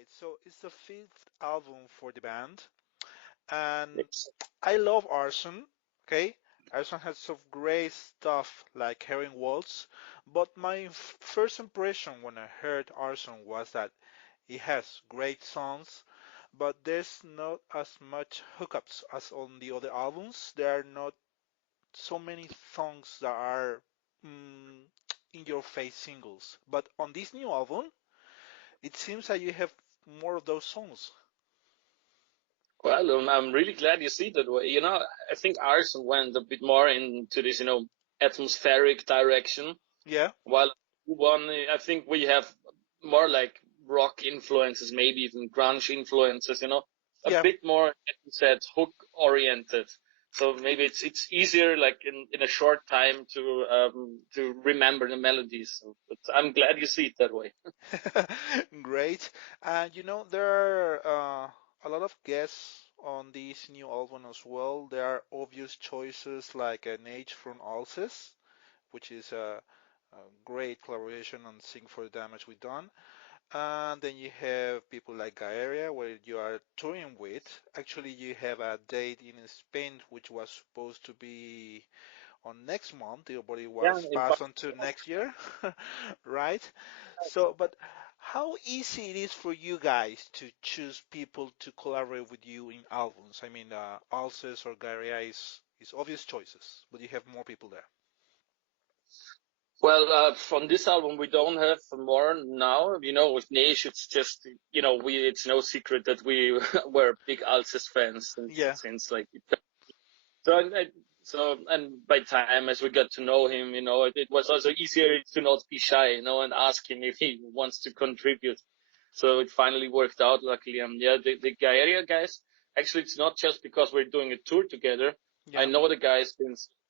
Right, so it's the fifth album for the band, and It's, I love Arson. Okay, Arson has some great stuff like Herring Waltz, but my first impression when I heard Arson was that it has great songs, but there's not as much hookups as on the other albums. There are not so many songs that are mm, in your face singles. But on this new album, it seems that you have more of those songs. well, I'm really glad you see it that way. I think Arson went a bit more into this, atmospheric direction, Yeah, while one, I think we have more like rock influences, maybe even grunge influences, a yeah. bit more, as you said, hook oriented. So maybe it's easier, like in a short time, to remember the melodies. So, but I'm glad you see it that way. Great. And there are a lot of guests on this new album as well. There are obvious choices like an Age from Alces, which is a great collaboration on Sing for the Damage We Done. And then you have people like Gaeria, where you are touring with. Actually, you have a date in Spain, which was supposed to be on next month, but it Yeah, was in passed fact, on to next year, right? So, but how easy it is for you guys to choose people to collaborate with you in albums? I mean, Alces or Gaeria is obvious choices, but you have more people there. well, from this album, we don't have more now. With Niche, it's just, it's no secret that we were big Alces fans Yeah. since like, so, and by time as we got to know him, it was also easier to not be shy, and ask him if he wants to contribute. So it finally worked out, luckily. Yeah, the Gaeria guys, actually, it's not just because we're doing a tour together. I Yeah. know the guys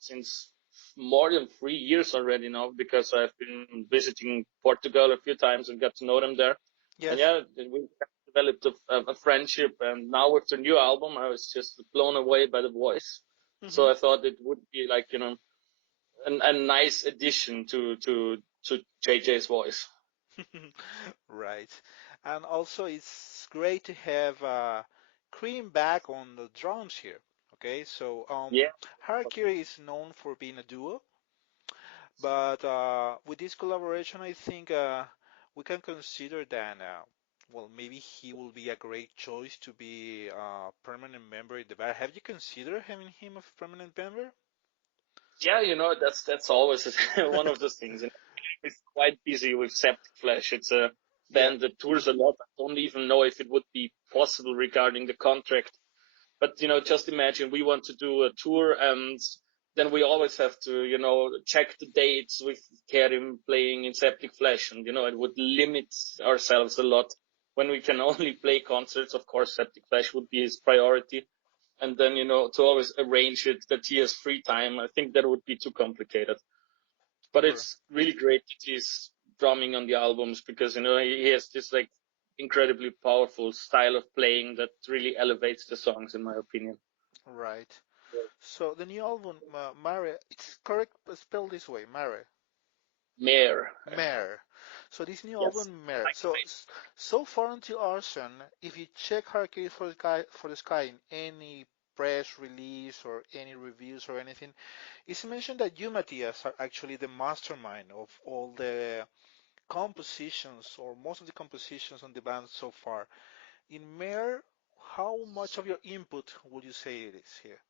since more than 3 years already now, because I've been visiting Portugal a few times and got to know them there. And Yes. yeah, we developed a friendship. And now with the new album, I was just blown away by the voice. Hmm. So I thought it would be like, a nice addition to JJ's voice. Right. And also, it's great to have Cream back on the drums here. Okay, so Yeah. Harakiri is known for being a duo, but with this collaboration, I think we can consider that, well, maybe he will be a great choice to be a permanent member in the band. Have you considered having him a permanent member? Yeah, that's always one of those things. It's quite busy with Septic Flesh. It's a Yeah. band that tours a lot. I don't even know if it would be possible regarding the contract. But just imagine we want to do a tour, and then we always have to, check the dates with Kerim playing in Septic Flesh, and it would limit ourselves a lot when we can only play concerts. Of course, Septic Flesh would be his priority, and then to always arrange it that he has free time. I think that would be too complicated. But R- it's really great that he's drumming on the albums, because he has this like incredibly powerful style of playing that really elevates the songs, in my opinion. Right. So the new album, Mare, it's correct spelled this way, Mare. Mare. Mare. So this new Yes. album, Mare. Like the So far until Arson, if you check Harakiri for the Sky in any press release or any reviews or anything, it's mentioned that you, Matthias, are actually the mastermind of all the compositions or most of the compositions on the band so far. In Mare, how much of your input would you say it is here?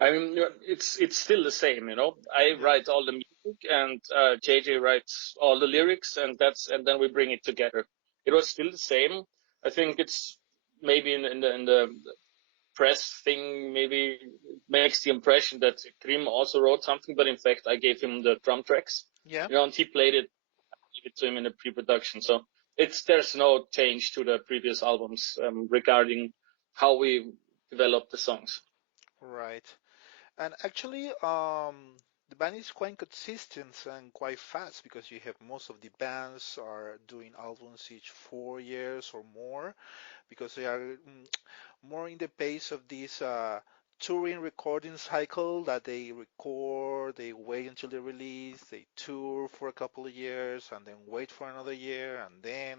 I mean, it's still the same, I Yeah. write all the music, and JJ writes all the lyrics, and then we bring it together. It was still the same. I think it's maybe in the press thing, maybe it makes the impression that Krim also wrote something, but in fact I gave him the drum tracks, Yeah. and he played it, give it to him in the pre-production. So there's no change to the previous albums, regarding how we develop the songs. Right. And actually, the band is quite consistent and quite fast because you have most of the bands are doing albums each 4 years or more because they are more in the pace of this touring recording cycle that they record, they wait until they release, they tour for a couple of years and then wait for another year and then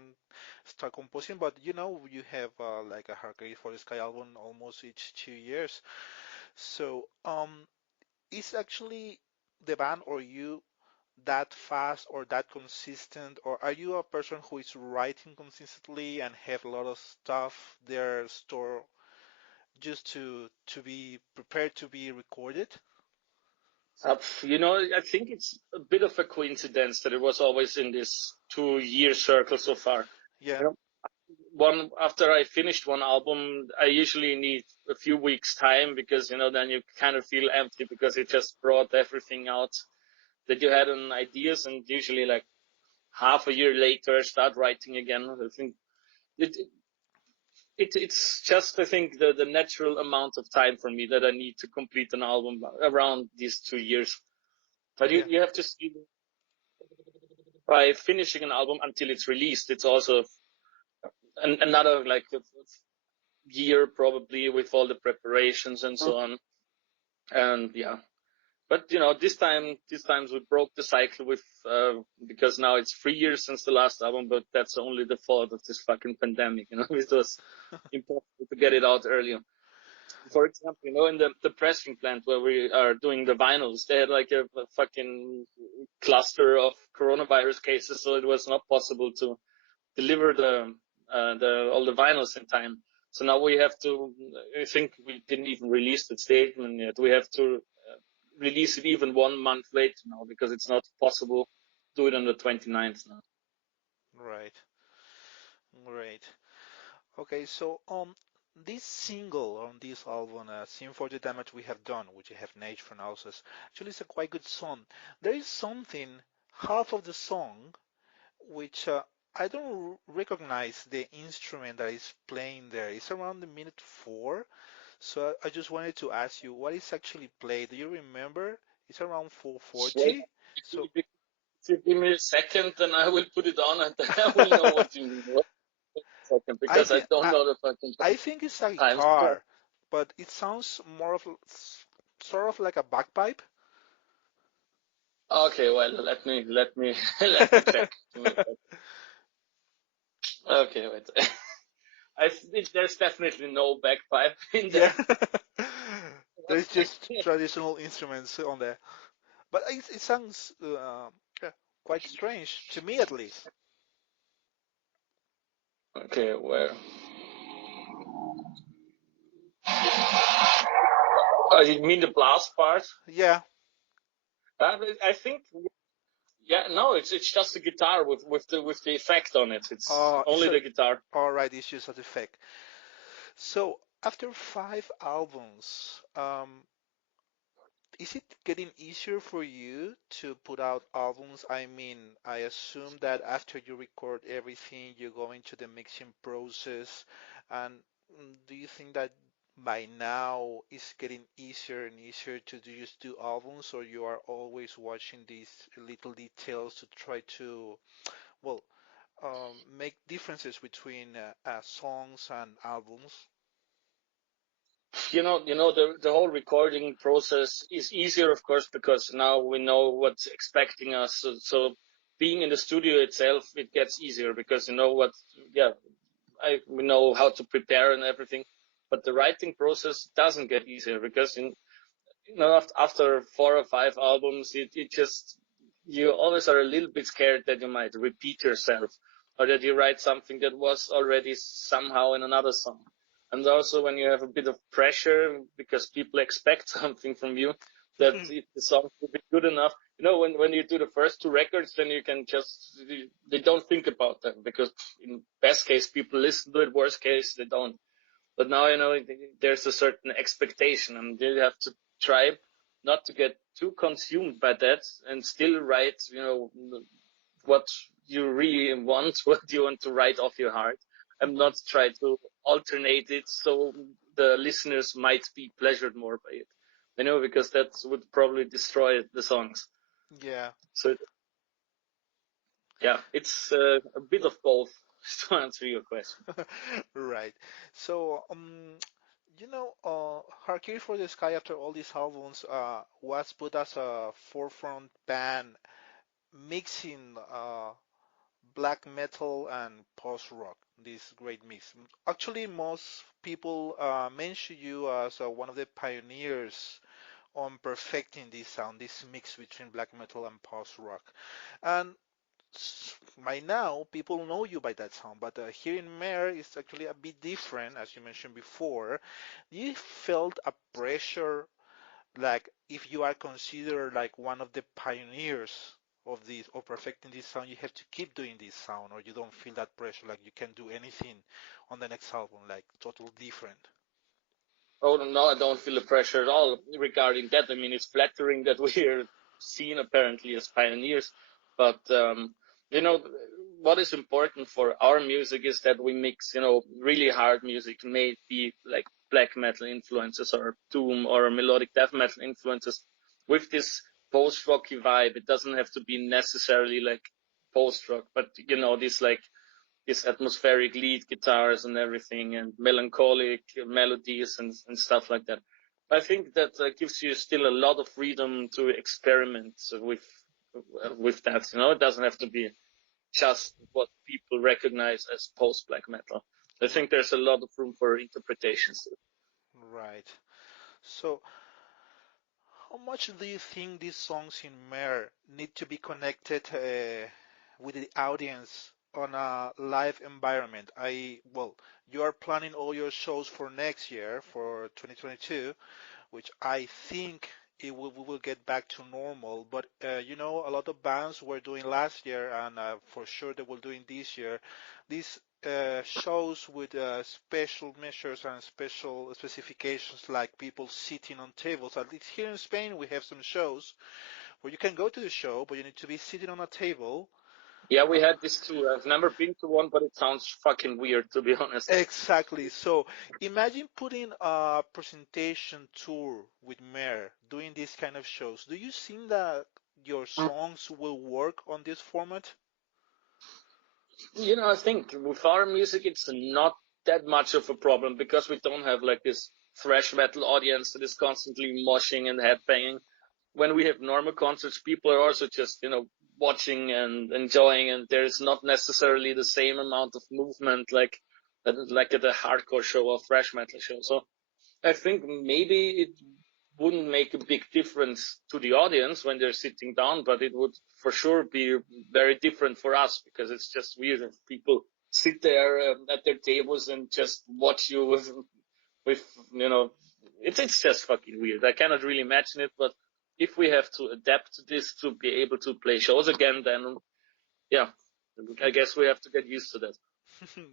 start composing. But you know, you have like a Harakiri for the Sky album almost each 2 years. So, is actually the band or you that fast or that consistent, or are you a person who is writing consistently and have a lot of stuff there stored just to be prepared to be recorded? I think it's a bit of a coincidence that it was always in this 2 year circle so far. Yeah. You know, one after I finished one album, I usually need a few weeks time because then you kind of feel empty because you just brought everything out that you had on ideas, and usually like half a year later I start writing again. I think it, it's just I think the natural amount of time for me that I need to complete an album around these 2 years. But you, Yeah. you have to see by finishing an album until it's released, it's also another like a year probably with all the preparations and so on. And yeah, but this times we broke the cycle with because now it's 3 years since the last album, but that's only the fault of this fucking pandemic. It was impossible to get it out earlier. For example, in the pressing plant where we are doing the vinyls, they had like a fucking cluster of coronavirus cases, so it was not possible to deliver the all the vinyls in time. So now we have to. I think we didn't even release the statement yet. We have to release it even 1 month later now because it's not possible to do it on the 29th now. Right. Great. Okay, so this single on this album, Sin for the Damage We Have Done, which you have Nage for Houses, actually is a quite good song. There is something, half of the song, which I don't recognize the instrument that is playing there. It's around the minute 4. So I just wanted to ask you, what is actually played? Do you remember? It's around Wait, 440. So if you give me a second, then I will put it on and then I will know what you mean. Wait a second, I because I think don't I, know the fucking I think it's a times. guitar, but it sounds more of sort of like a bagpipe. Okay, well, let me let me check. Give me a second. Okay, wait. There's definitely no bagpipe in Yeah. there. There's just traditional instruments on there. But it sounds yeah, quite strange, to me at least. Okay, where? You mean the blast part? Yeah. I think, yeah, no, it's just the guitar with the effect on it. It's only So, the guitar. alright, it's just an effect. So, after 5 albums, is it getting easier for you to put out albums? I mean, I assume that after you record everything, you go into the mixing process. And do you think that by now it's getting easier and easier to just do albums, or you are always watching these little details to try to, well, make differences between songs and albums? The whole recording process is easier, of course, because now we know what's expecting us. So being in the studio itself, it gets easier because yeah, we know how to prepare and everything. But the writing process doesn't get easier because after 4 or 5 albums, it just you always are a little bit scared that you might repeat yourself or that you write something that was already somehow in another song. And also when you have a bit of pressure because people expect something from you, that the song will be good enough. When you do the first two records, then you can just they don't think about them because in best case people listen to it, worst case they don't. But now there's a certain expectation, and you have to try not to get too consumed by that, and still write what you really want, what you want to write off your heart, and Mhm. not try to alternate it so the listeners might be pleasured more by it. Because that would probably destroy the songs. Yeah. So yeah, it's a bit of both to answer your question. Right. So, Harakiri for the Sky after all these albums was put as a forefront band mixing black metal and post-rock, this great mix. Actually, most people mention you as one of the pioneers on perfecting this sound, this mix between black metal and post-rock. And by now, people know you by that sound, but here in Mare, it's actually a bit different, as you mentioned before. You felt a pressure, like if you are considered like one of the pioneers of this or perfecting this sound, you have to keep doing this sound, or you don't feel that pressure, like you can do anything on the next album, like totally different. Oh no, I don't feel the pressure at all regarding that. I mean, it's flattering that we're seen apparently as pioneers, but you know, what is important for our music is that we mix, really hard music, maybe like black metal influences or doom or melodic death metal influences, with this post rocky vibe. It doesn't have to be necessarily like post rock, but this like his atmospheric lead guitars and everything, and melancholic melodies and stuff like that. I think that gives you still a lot of freedom to experiment with that. It doesn't have to be just what people recognize as post black metal. I think there's a lot of room for interpretations. Right. So, how much do you think these songs in Mare need to be connected with the audience on a live environment? Well, you are planning all your shows for next year, for 2022, which I think we will get back to normal. But a lot of bands were doing last year, and for sure they will doing this year. These shows with special measures and special specifications, like people sitting on tables. At least here in Spain, we have some shows where you can go to the show, but you need to be sitting on a table. Yeah, we had this too. I've never been to one, but it sounds fucking weird, to be honest. Exactly. So imagine putting a presentation tour with Mare, doing these kind of shows. Do you think that your songs will work on this format? I think with our music, it's not that much of a problem because we don't have like this thrash metal audience that is constantly moshing and headbanging. When we have normal concerts, people are also just, watching and enjoying, and there's not necessarily the same amount of movement like at a hardcore show or thrash metal show. So I think maybe it wouldn't make a big difference to the audience when they're sitting down, but it would for sure be very different for us because it's just weird if people sit there at their tables and just watch you with you know, it's just fucking weird. I cannot really imagine it, but if we have to adapt to this to be able to play shows again, then yeah, I guess we have to get used to that.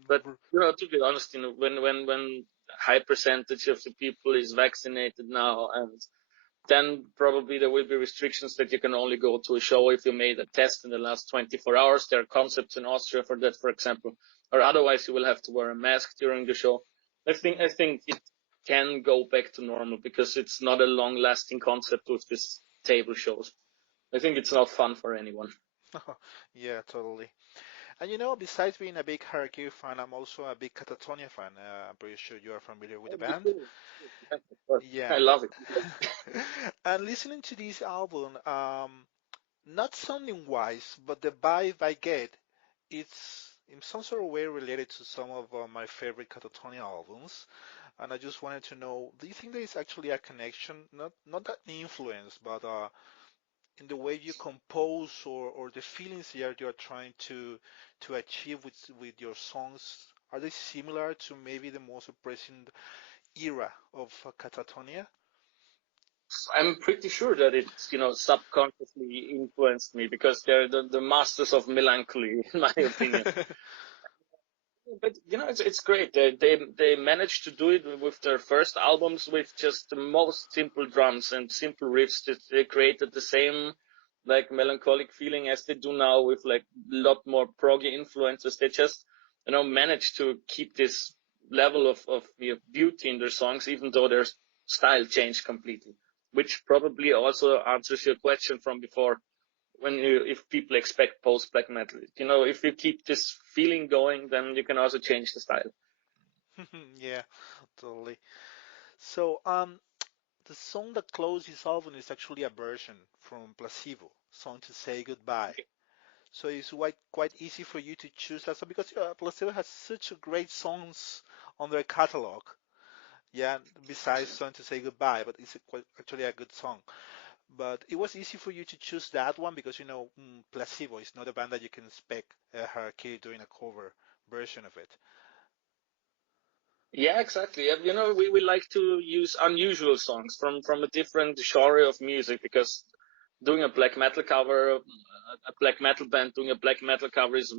But to be honest, when high percentage of the people is vaccinated now, and then probably there will be restrictions that you can only go to a show if you made a test in the last 24 hours. There are concepts in Austria for that, for example, or otherwise you will have to wear a mask during the show. I think it can go back to normal because it's not a long-lasting concept with these table shows. I think it's not fun for anyone. Yeah, totally. And besides being a big Harakiri fan, I'm also a big Catatonia fan. I'm pretty sure you are familiar with the Oh, me band. too. Yeah, of course. I Yeah. love it. And listening to this album, not sounding wise, but the vibe I get, it's in some sort of way related to some of my favorite Catatonia albums. And I just wanted to know, do you think there is actually a connection, not that influence, but in the way you compose or the feelings you're trying to achieve with your songs, are they similar to maybe the most present era of Catatonia? I'm pretty sure that it, subconsciously influenced me because they're the masters of melancholy, in my opinion. But it's great. They managed to do it with their first albums with just the most simple drums and simple riffs. That they created the same like melancholic feeling as they do now with like a lot more proggy influences. They just managed to keep this level of beauty in their songs, even though their style changed completely. Which probably also answers your question from before if people expect post black metal. If you keep this feeling going, then you can also change the style. Yeah, totally. So, the song that closes this album is actually a version from Placebo, "Song to Say Goodbye." So it's quite easy for you to choose that song because Placebo has such a great songs on their catalog. Yeah, besides "Song to Say Goodbye," but it's actually a good song. But it was easy for you to choose that one because Placebo is not a band that you can expect Harakiri doing a cover version of it. Yeah, exactly. We like to use unusual songs from a different genre of music because doing a black metal cover, a black metal band doing a black metal cover is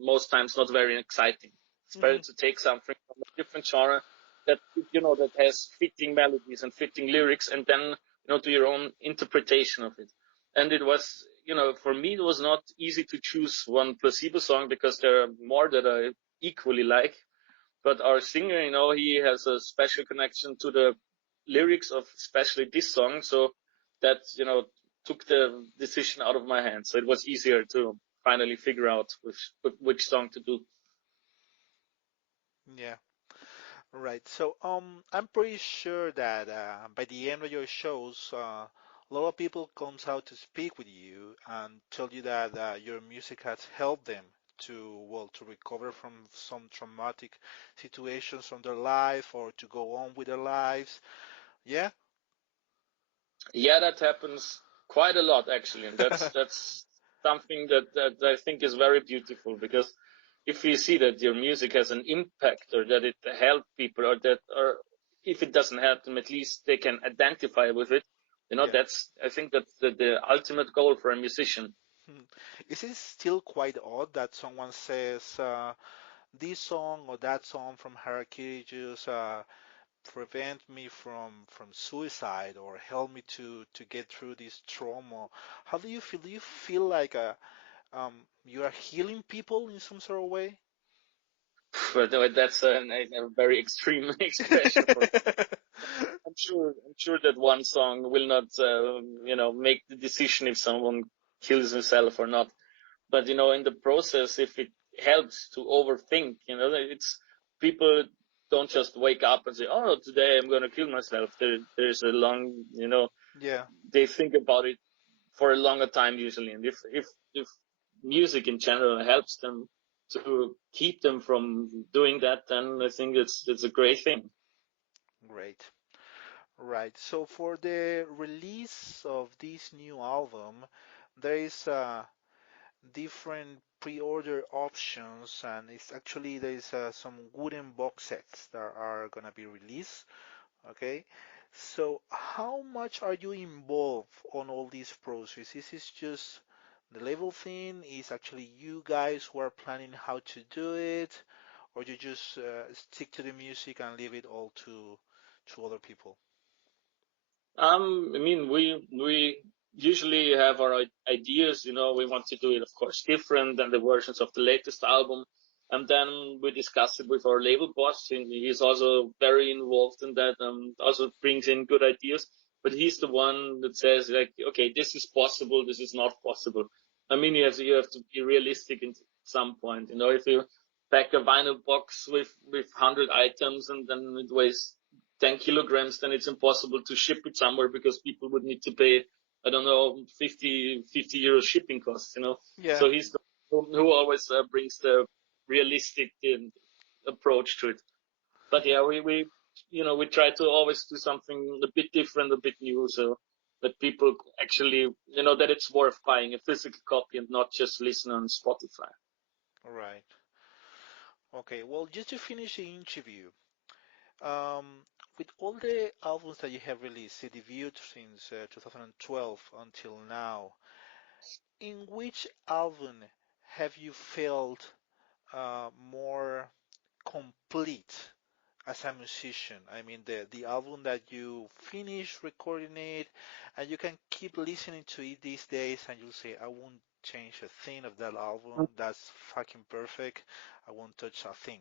most times not very exciting. It's better Hmm. to take something from a different genre that has fitting melodies and fitting lyrics, and then do your own interpretation of it. And it was, for me, it was not easy to choose one Placebo song because there are more that I equally like, but our singer, he has a special connection to the lyrics of especially this song. So that, took the decision out of my hands. So it was easier to finally figure out which song to do. Yeah, right. So I'm pretty sure that by the end of your shows, a lot of people comes out to speak with you and tell you that your music has helped them to recover from some traumatic situations from their life or to go on with their lives. Yeah. Yeah, that happens quite a lot actually. And that's something that I think is very beautiful, because if you see that your music has an impact, or that it helps people, or if it doesn't help them, at least they can identify with it. Yeah. I think that's the ultimate goal for a musician. Hmm. Is it still quite odd that someone says this song or that song from Harakiri just prevent me from suicide or help me to get through this trauma? How do you feel? Do you feel like you are healing people in some sort of way? But that's a very extreme expression for. I'm sure that one song will not, make the decision if someone kills himself or not. But in the process, if it helps to overthink, it's people don't just wake up and say, "Oh, today I'm going to kill myself." There's a long, Yeah, they think about it for a longer time usually. And if music in general helps them to keep them from doing that, then I think it's a great thing. great. Right. So for the release of this new album, there is different pre-order options, and it's actually there is some wooden box sets that are gonna be released. Okay. So how much are you involved on all these processes? Is this just the label thing? Is actually you guys who are planning how to do it, or you just stick to the music and leave it all to other people? I mean, we usually have our ideas. We want to do it, of course, different than the versions of the latest album, and then we discuss it with our label boss. And he's also very involved in that, and also brings in good ideas. But he's the one that says, like, okay, this is possible, this is not possible. I mean, you have to be realistic at some point. If you pack a vinyl box with 100 items and then it weighs 10 kilograms, then it's impossible to ship it somewhere because people would need to pay, I don't know, 50 euro shipping costs. Yeah, So he's the one who always brings the realistic approach to it. But yeah, we try to always do something a bit different, a bit new, so that people actually, that it's worth buying a physical copy and not just listen on Spotify. right. Okay, well, just to finish the interview, um, with all the albums that you have released, the debut since 2012 until now, in which album have you felt more complete as a musician? I mean, the album that you finish recording it, and you can keep listening to it these days, and you'll say, I won't change a thing of that album. That's fucking perfect. I won't touch a thing.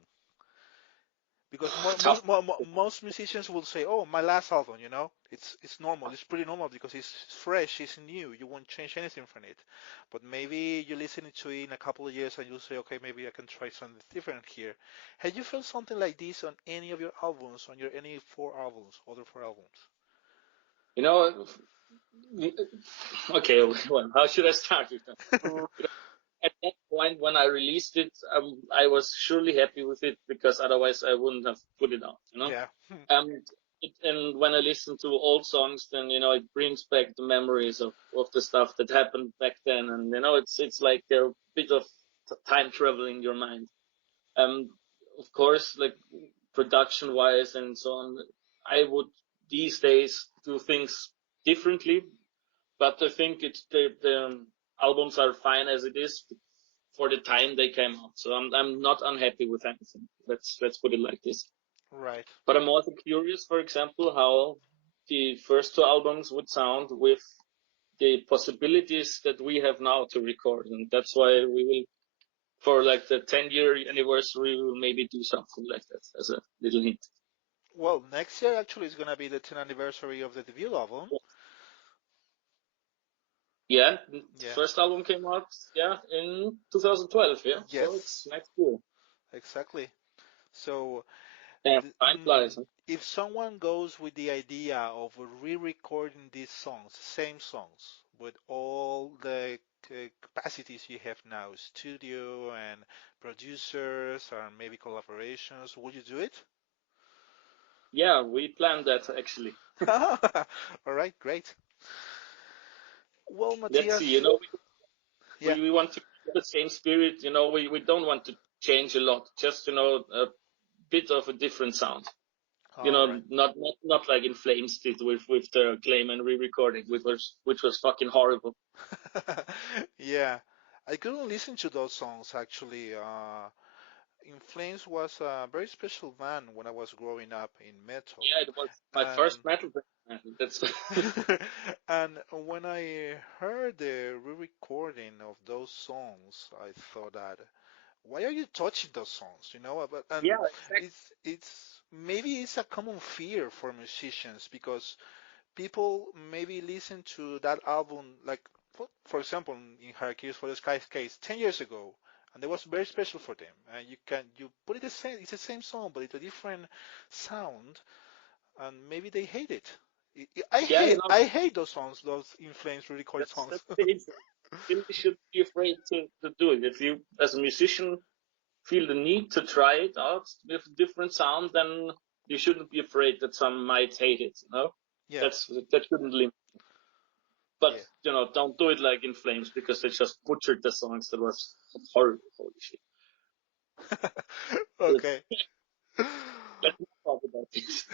Because Tough. most musicians will say, "Oh, my last album, it's normal. It's pretty normal because it's fresh, it's new. You won't change anything from it." But maybe you listen to it in a couple of years and you'll say, "Okay, maybe I can try something different here." Have you felt something like this on any of your albums, on your any four albums, other four albums? You know, okay, well, how should I start with that? at that point when I released it, I was surely happy with it because otherwise I wouldn't have put it out, you know. Yeah. And and when I listen to old songs, then it brings back the memories of the stuff that happened back then, and it's like a bit of time travel in your mind. Um, of course, like production wise and so on, I would these days do things differently, but I think the albums are fine as it is for the time they came out. So I'm not unhappy with anything. Let's put it like this. Right. But I'm also curious, for example, how the first two albums would sound with the possibilities that we have now to record, and that's why we will, for like the 10-year anniversary, we will maybe do something like that as a little hint. Well, next year actually is gonna be the 10th anniversary of the debut album. Yeah, the Yeah. first album came out, yeah, in 2012, yeah, so Yes. it's next year. Exactly. So, Yeah, time flies. Huh? if someone goes with the idea of re-recording these songs, same songs, with all the capacities you have now, studio and producers or maybe collaborations, would you do it? Yeah, we planned that actually. All right, great. Well, Let's see, Matthias, yeah. we want to keep the same spirit, we don't want to change a lot, just, a bit of a different sound. All right. Not like In Flames did with the Claim and re-recording, which was fucking horrible. Yeah, I couldn't listen to those songs actually. In Flames was a very special band when I was growing up in metal, Yeah, it was my and first metal band. That's and when I heard the re-recording of those songs, I thought that why are you touching those songs? But and yeah, exactly. it's maybe it's a common fear for musicians because people maybe listen to that album like for example in Harakiri For The Sky case 10 years ago and it was very special for them and you put it the same it's the same song but it's a different sound and maybe they hate it. I Yeah, hate I hate those songs, those In Flames recorded that's songs. the thing. You should be afraid to do it. If you, as a musician, feel the need to try it out with different sound, then you shouldn't be afraid that some might hate it. Yeah, That shouldn't limit. But yeah. don't do it like In Flames because they just butchered the songs. That was horrible. Holy shit. Okay. Let's not talk about this.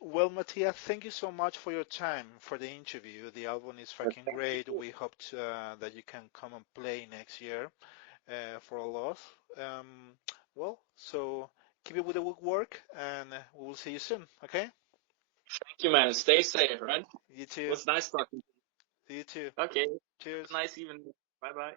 Well, Matthias, thank you so much for your time for the interview. The album is fucking Thank great. you. We hope that you can come and play next year for all of us. Well, so keep it with the good work, and we will see you soon. Okay? Thank you, man. Stay safe, right? You It too. was nice talking to You too. you. Okay. Have a Cheers. nice evening. Bye bye.